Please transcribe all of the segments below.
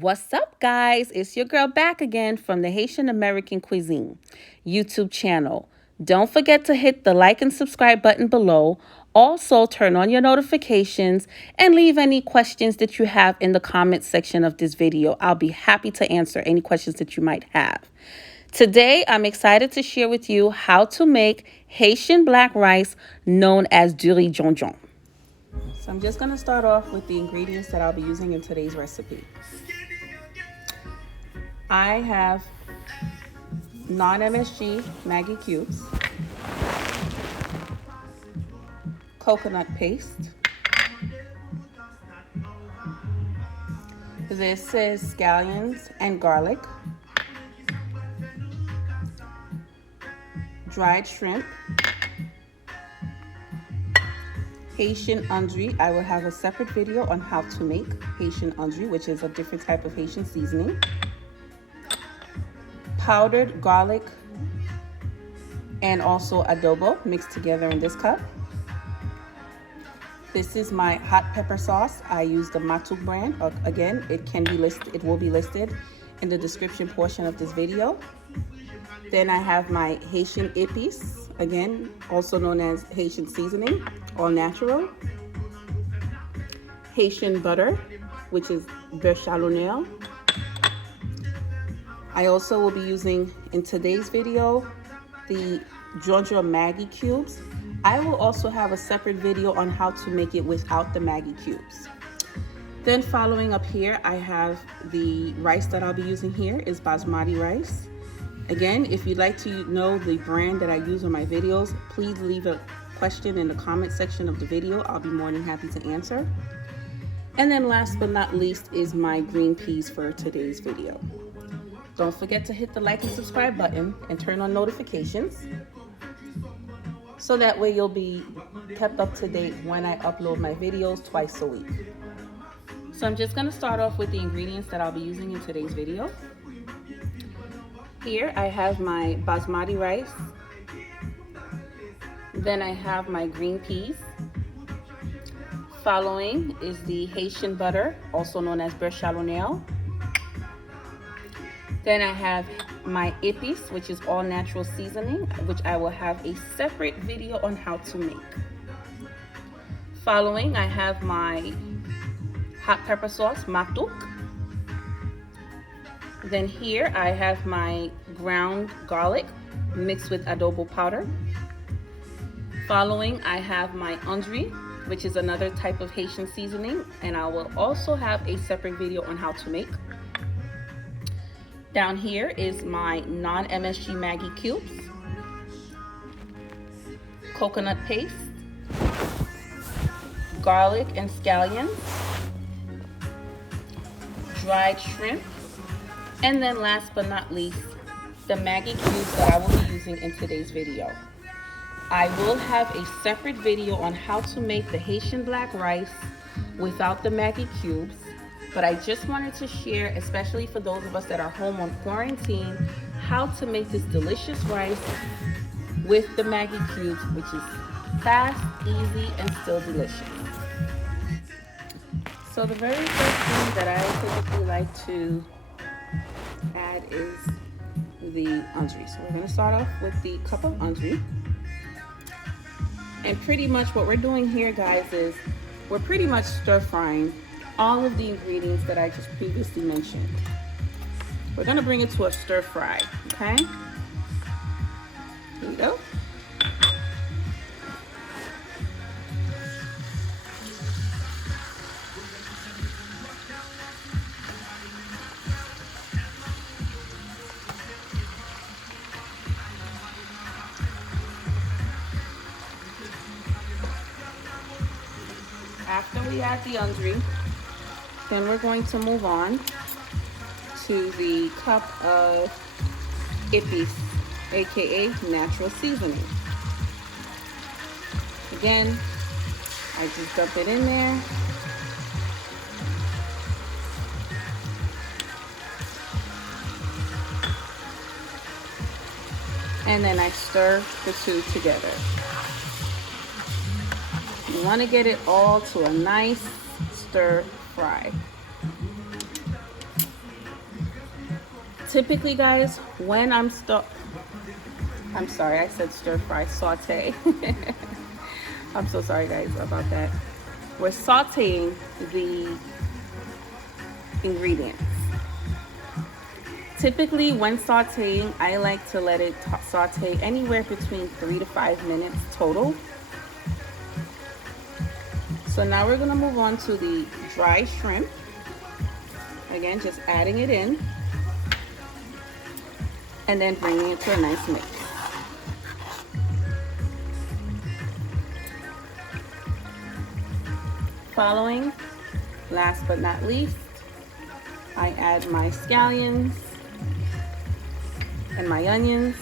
What's up, guys? It's your girl back again from the Haitian American Cuisine YouTube channel. Don't forget to hit the like and subscribe button below. Also, turn on your notifications and leave any questions that you have in the comment section of this video. I'll be happy to answer any questions that you might have. Today, I'm excited to share with you how to make Haitian black rice known as Diri Djon Djon. So I'm just going to start off with the ingredients that I'll be using in today's recipe. I have non-MSG Maggie cubes, coconut paste. This is scallions and garlic, dried shrimp, Haitian Andri. I will have a separate video on how to make Haitian Andri, which is a different type of Haitian seasoning. Powdered garlic and also adobo mixed together in this cup. This is my hot pepper sauce. I use the Matouk brand. Again, it will be listed in the description portion of this video. Then I have my Haitian Epis, again also known as Haitian seasoning, all natural. Haitian butter, which is beurre chalonnel. I also will be using in today's video the Georgia Maggie cubes. I will also have a separate video on how to make it without the Maggie cubes. Then following up here, I have the rice that I'll be using here is basmati rice. Again, if you'd like to know the brand that I use on my videos, please leave a question in the comment section of the video. I'll be more than happy to answer. And then last but not least is my green peas for today's video. Don't forget to hit the like and subscribe button and turn on notifications so that way you'll be kept up to date when I upload my videos twice a week. So I'm just going to start off with the ingredients that I'll be using in today's video. Here I have my basmati rice. Then I have my green peas. Following is the Haitian butter, also known as beurre chalonnel. Then I have my Epis, which is all natural seasoning, which I will have a separate video on how to make. Following, I have my hot pepper sauce, Matouk. Then here I have my ground garlic mixed with adobo powder. Following, I have my Andri, which is another type of Haitian seasoning, and I will also have a separate video on how to make. Down here is my non-MSG Maggie cubes, coconut paste, garlic and scallions, dried shrimp, and then last but not least, the Maggie cubes that I will be using in today's video. I will have a separate video on how to make the Haitian black rice without the Maggie cubes. But I just wanted to share, especially for those of us that are home on quarantine, how to make this delicious rice with the Maggie cubes, which is fast, easy, and still delicious. So the very first thing that I typically like to add is the Andri. So we're going to start off with the cup of Andri. And pretty much what we're doing here, guys, is we're pretty much stir frying all of the ingredients that I just previously mentioned. We're gonna bring it to a stir fry, okay? Here we go. After we add the Andri, then we're going to move on to the cup of Epis, aka natural seasoning. Again, I just dump it in there. And then I stir the two together. You want to get it all to a nice stir fry. Typically, guys, when I'm sorry, I said stir fry, saute. I'm so sorry, guys, about that. We're sauteing the ingredients. Typically, when sauteing, I like to let it saute anywhere between 3 to 5 minutes total. So now we're gonna move on to the dry shrimp. Again, just adding it in and then bringing it to a nice mix. Following, last but not least, I add my scallions and my onions,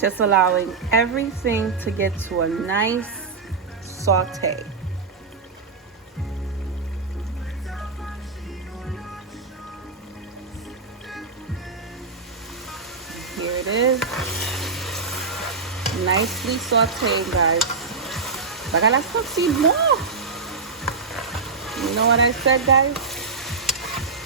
just allowing everything to get to a nice saute. Here it is, nicely sauteed, guys. Bagala sauté more. You know what I said, guys?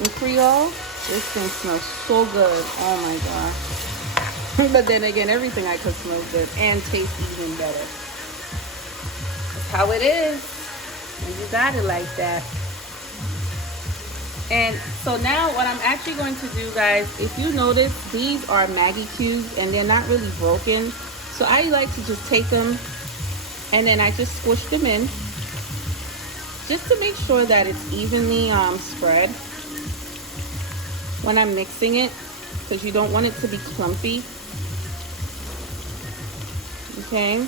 In Creole, this thing smells so good. Oh my god. But then again, everything I cook smells good and tastes even better. That's how it is. And you got it like that. And so now what I'm actually going to do, guys, if you notice, these are Maggie cubes and they're not really broken. So I like to just take them and then I just squish them in just to make sure that it's evenly spread when I'm mixing it, because you don't want it to be clumpy. Okay.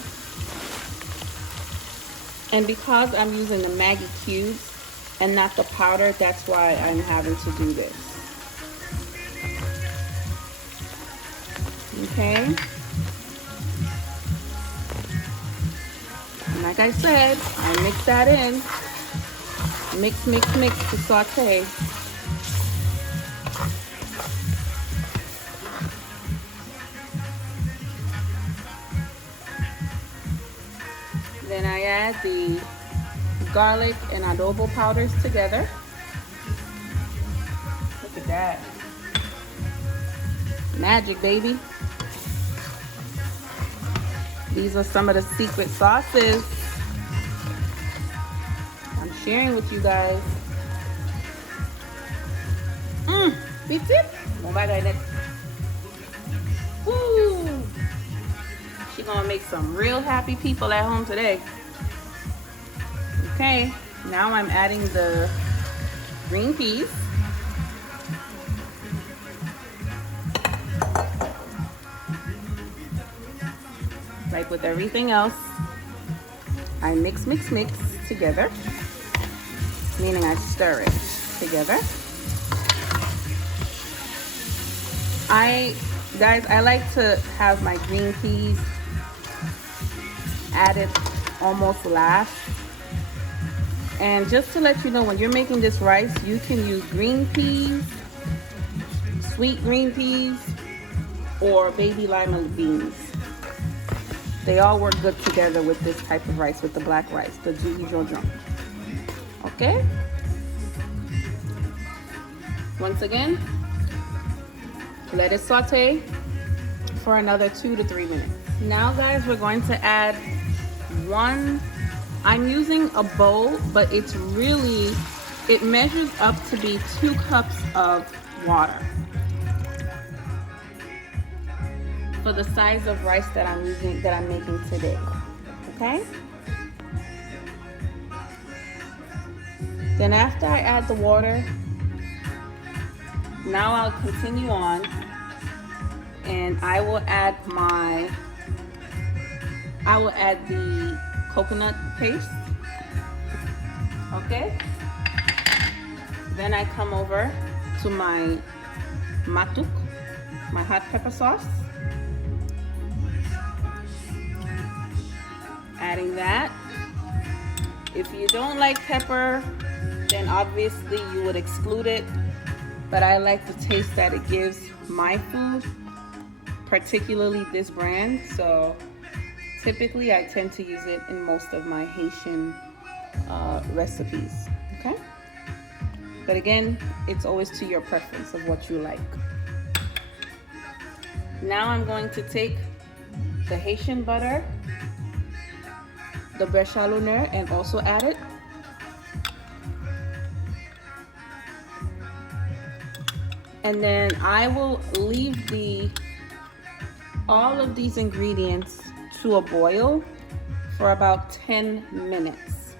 And because I'm using the Maggie cubes and not the powder, that's why I'm having to do this. Okay. And like I said, I mix that in. Mix, mix, mix to saute. Then I add the garlic and adobo powders together. Look at that. Magic, baby. These are some of the secret sauces I'm sharing with you guys. Beats it? Oh my goodness. Woo! She's gonna make some real happy people at home today. Okay, now I'm adding the green peas. Like with everything else, I mix, mix, mix together, meaning I stir it together. Guys, I like to have my green peas added almost last. And just to let you know, when you're making this rice, you can use green peas, sweet green peas, or baby lima beans. They all work good together with this type of rice, with the black rice, the Diri Djon Djon. Okay? Once again, let it saute for another 2 to 3 minutes. Now, guys, we're going to add I'm using a bowl, but it measures up to be 2 cups of water for the size of rice that I'm making today. Okay? Then after I add the water, now I'll continue on and I will add the coconut paste. Okay? Then I come over to my Matouk, my hot pepper sauce. Adding that. If you don't like pepper, then obviously you would exclude it. But I like the taste that it gives my food, particularly this brand. So typically I tend to use it in most of my Haitian recipes. Okay? But again, it's always to your preference of what you like. Now I'm going to take the Haitian butter, the bechamel, and also add it. And then I will leave all of these ingredients to a boil for about 10 minutes.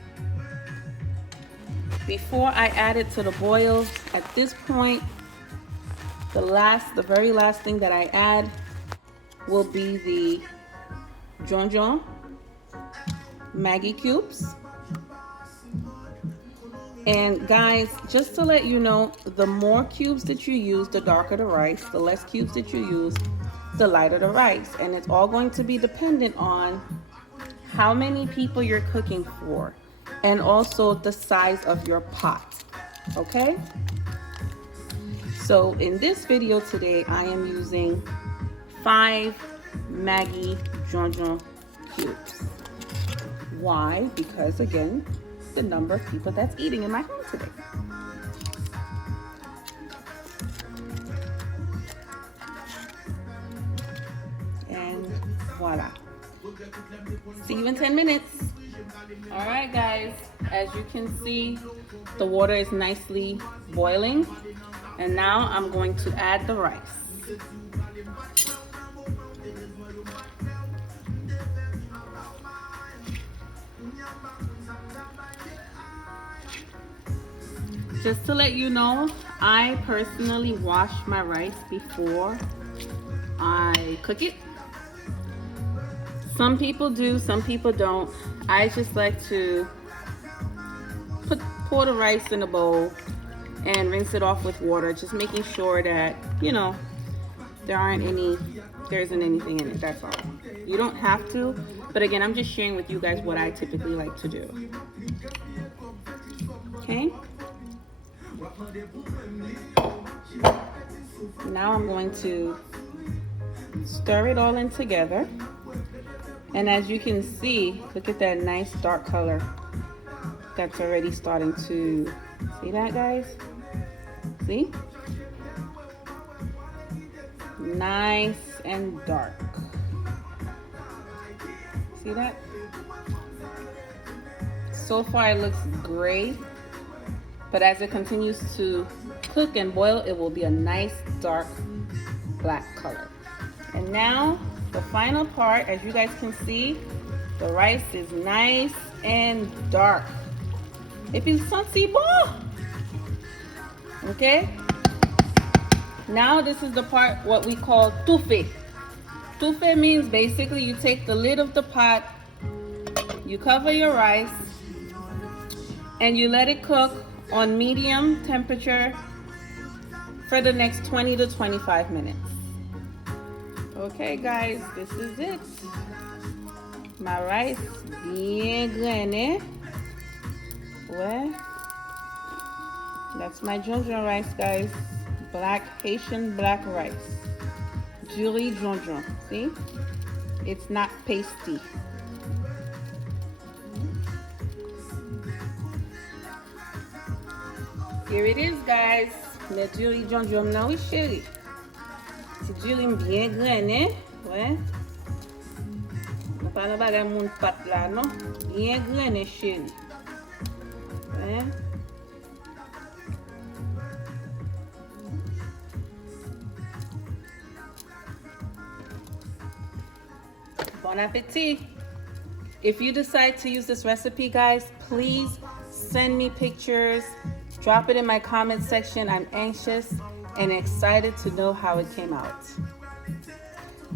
Before I add it to the boil, at this point, the very last thing that I add will be the Djon Djon Maggie cubes. And guys, just to let you know, the more cubes that you use, the darker the rice. The less cubes that you use, the lighter the rice. And it's all going to be dependent on how many people you're cooking for, and also the size of your pot, okay? So in this video today, I am using 5 Maggie Djon Djon cubes. Why? Because again, the number of people that's eating in my home today. And voila. See you in 10 minutes. All right, guys, as you can see, the water is nicely boiling. And now I'm going to add the rice. Just to let you know, I personally wash my rice before I cook it. Some people do, some people don't. I just like to pour the rice in a bowl and rinse it off with water, just making sure that, you know, there isn't anything in it, that's all. You don't have to, but again, I'm just sharing with you guys what I typically like to do. Okay? Now I'm going to stir it all in together. And as you can see, look at that nice dark color that's already starting to, see that, guys? See? Nice and dark. See that? So far it looks great, but as it continues to cook and boil, it will be a nice dark black color. And now the final part, as you guys can see, the rice is nice and dark. Epis c'est bon. Okay? Now this is the part what we call touffé. Touffé means basically you take the lid of the pot, you cover your rice, and you let it cook on medium temperature for the next 20 to 25 minutes. Okay guys, this is it. My rice bien grainé. Ouais. That's my Djon Djon rice, guys. Black Haitian black rice. Diri Djon Djon. See? It's not pasty. Here it is, guys. Le Diri Djon Djon now is chéri. C'est Diri bien grainé. Ouais. On parle pas de mon pâte là, non? Bien grainé, chéri. Ouais. Bon appetit. If you decide to use this recipe, guys, please send me pictures. Drop it in my comment section. I'm anxious and excited to know how it came out.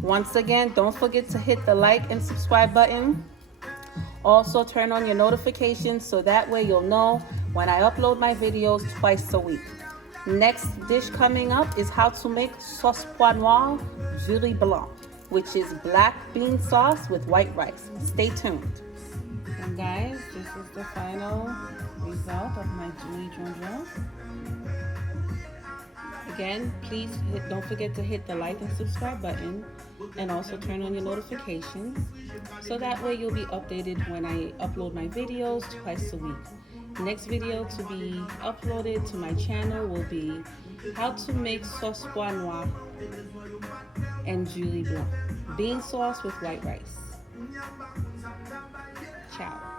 Once again, don't forget to hit the like and subscribe button. Also, turn on your notifications so that way you'll know when I upload my videos twice a week. Next dish coming up is how to make sauce pois noir Diri blanc, which is black bean sauce with white rice. Stay tuned. And guys, this is the final result of my Diri Djon Djon. Again, please don't forget to hit the like and subscribe button, and also turn on your notifications so that way you'll be updated when I upload my videos twice a week. Next video to be uploaded to my channel will be how to make sauce pois noir and julie blanc, bean sauce with white rice. Ciao.